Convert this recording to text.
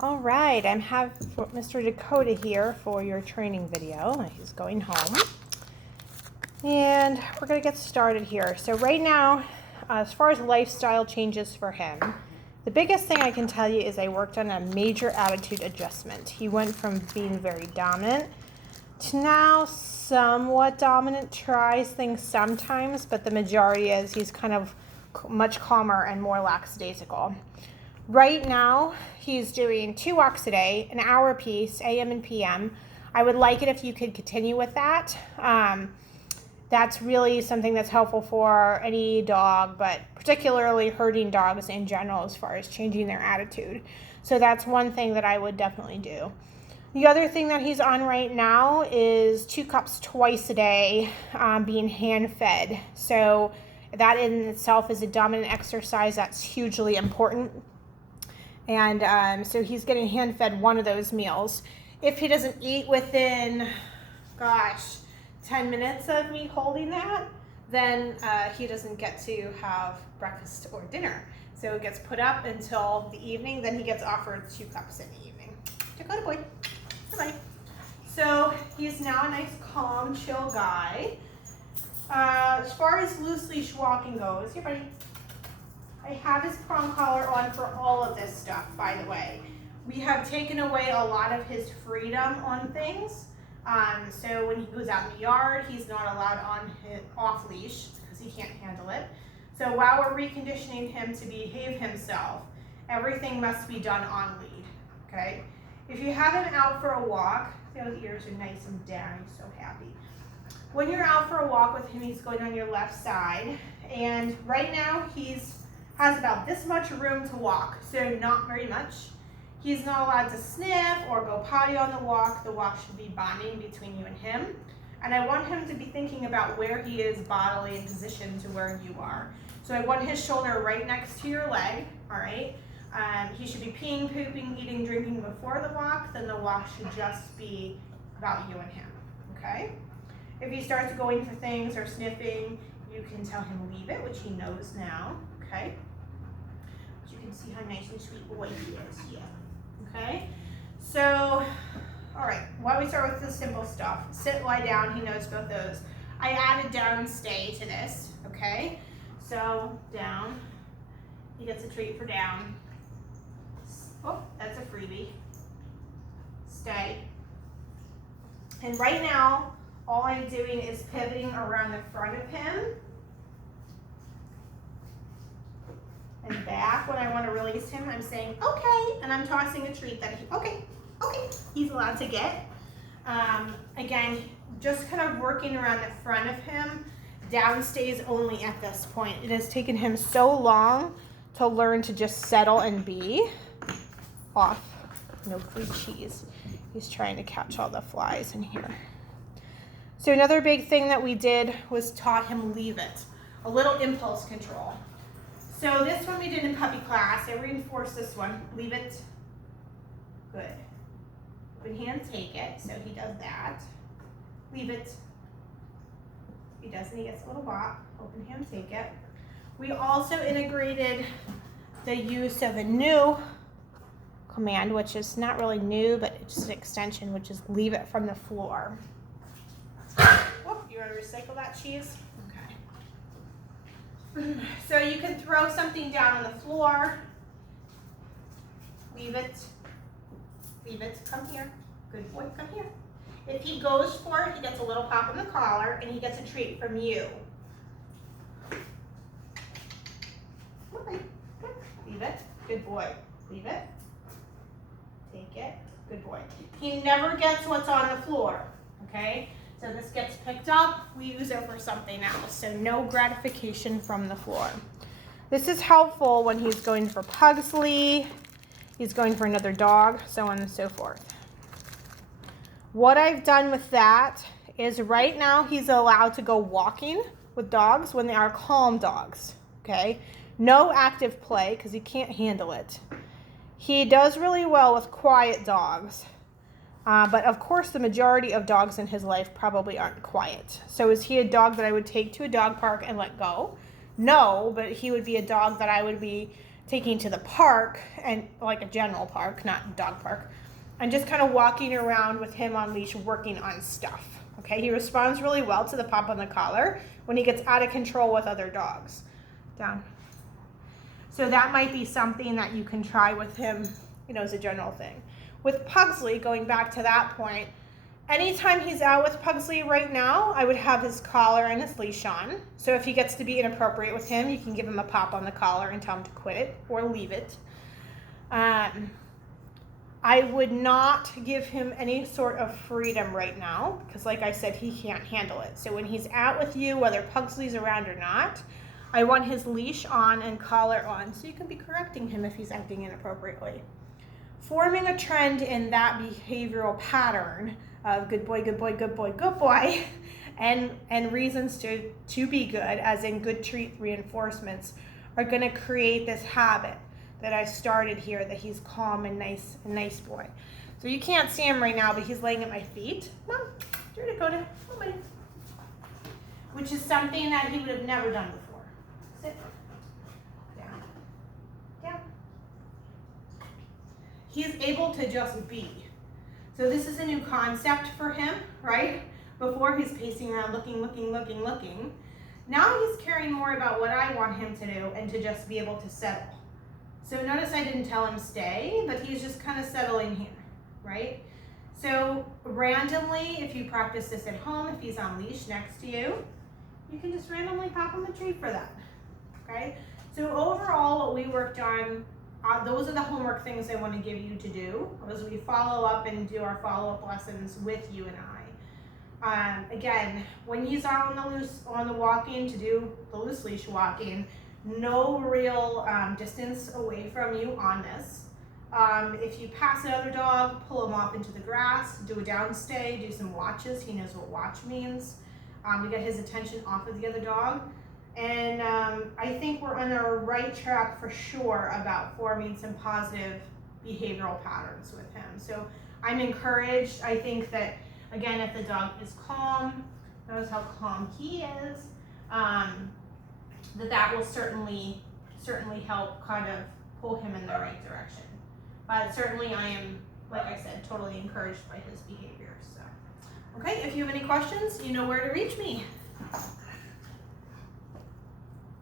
All right, I'm have Mr. Dakota here for your training video. He's going home. And we're gonna get started here. So right now, as far as lifestyle changes for him, the biggest thing I can tell you is I worked on a major attitude adjustment. He went from being very dominant to now somewhat dominant, tries things sometimes, but the majority is he's kind of much calmer and more lackadaisical. Right now, he's doing 2 walks a day, an hour apiece, AM and PM. I would like it if you could continue with that. That's really something that's helpful for any dog, but particularly herding dogs in general as far as changing their attitude. So that's one thing that I would definitely do. The other thing that he's on right now is 2 cups twice a day, being hand fed. So that in itself is a dominant exercise that's hugely important. And so he's getting hand fed one of those meals. If he doesn't eat within, 10 minutes of me holding that, then he doesn't get to have breakfast or dinner. So it gets put up until the evening, then he gets offered 2 cups in the evening. Dakota boy, bye-bye. So he's now a nice, calm, chill guy. As far as loose leash walking goes, here buddy. I have his prong collar on for all of this stuff, by the way. We have taken away a lot of his freedom on things. So when he goes out in the yard, he's not allowed on his off leash because he can't handle it. So while we're reconditioning him to behave himself, everything must be done on lead, okay? If you have him out for a walk, those ears are nice and down, he's so happy. When you're out for a walk with him, he's going on your left side, and right now has about this much room to walk, so not very much. He's not allowed to sniff or go potty on the walk. The walk should be bonding between you and him. And I want him to be thinking about where he is bodily in position to where you are. So I want his shoulder right next to your leg, all right? He should be peeing, pooping, eating, drinking before the walk. Then the walk should just be about you and him, okay? If he starts going for things or sniffing, you can tell him leave it, which he knows now, okay? But you can see how nice and sweet boy he is, yeah. Okay, so, all right, why don't we start with the simple stuff? Sit, lie down, he knows both those. I added down and stay to this, okay? So, down, he gets a treat for down. Oh, that's a freebie. Stay. And right now, all I'm doing is pivoting around the front of him and back. When I want to release him, I'm saying, okay, and I'm tossing a treat that okay, he's allowed to get. Again, just kind of working around the front of him. Down stays only at this point. It has taken him so long to learn to just settle and be off. No free cheese. He's trying to catch all the flies in here. So another big thing that we did was taught him leave it. A little impulse control. So this one we did in puppy class. I reinforced this one. Leave it. Good. Open hand, take it. So he does that. Leave it. He doesn't, he gets a little bop. Open hand, take it. We also integrated the use of a new command, which is not really new, but it's just an extension, which is leave it from the floor. Oh, you want to recycle that cheese? So you can throw something down on the floor, leave it, come here, good boy, come here. If he goes for it, he gets a little pop on the collar and he gets a treat from you. Okay, leave it, good boy, leave it, take it, good boy. He never gets what's on the floor, okay? So this gets picked up, we use it for something else. So no gratification from the floor. This is helpful when he's going for Pugsley, he's going for another dog, so on and so forth. What I've done with that is right now he's allowed to go walking with dogs when they are calm dogs, okay? No active play because he can't handle it. He does really well with quiet dogs. But of course, the majority of dogs in his life probably aren't quiet. So is he a dog that I would take to a dog park and let go? No, but he would be a dog that I would be taking to the park, and like a general park, not dog park, and just kind of walking around with him on leash working on stuff. Okay, he responds really well to the pop on the collar when he gets out of control with other dogs. Down. So that might be something that you can try with him, you know, as a general thing. With Pugsley, going back to that point, anytime he's out with Pugsley right now, I would have his collar and his leash on. So if he gets to be inappropriate with him, you can give him a pop on the collar and tell him to quit it or leave it. I would not give him any sort of freedom right now because, like I said, he can't handle it. So when he's out with you, whether Pugsley's around or not, I want his leash on and collar on so you can be correcting him if he's acting inappropriately. Forming a trend in that behavioral pattern of good boy, good boy, good boy, good boy, and reasons to be good, as in good treat reinforcements, are going to create this habit that I started here, that he's calm and nice boy. So you can't see him right now, but he's laying at my feet. Come on, here, Dakota, come on, buddy. Which is something that he would have never done before. Sit. Down. Down. He's able to just be. So this is a new concept for him, right? Before he's pacing around looking. Now he's caring more about what I want him to do and to just be able to settle. So notice I didn't tell him stay, but he's just kind of settling here, right? So randomly, if you practice this at home, if he's on leash next to you, you can just randomly pop him a treat for that, okay? So overall, what we worked on, those are the homework things I want to give you to do as we follow up and do our follow-up lessons with you and I. Again, when he's out on the walking to do the loose leash walking, no real distance away from you on this. If you pass another dog, pull him off into the grass, do a downstay, do some watches. He knows what watch means. To get his attention off of the other dog. And I think we're on the right track for sure about forming some positive behavioral patterns with him. So I'm encouraged. I think that, again, if the dog is calm, knows how calm he is, that will certainly help kind of pull him in the right direction. But certainly I am, like I said, totally encouraged by his behavior. So, okay, if you have any questions, you know where to reach me.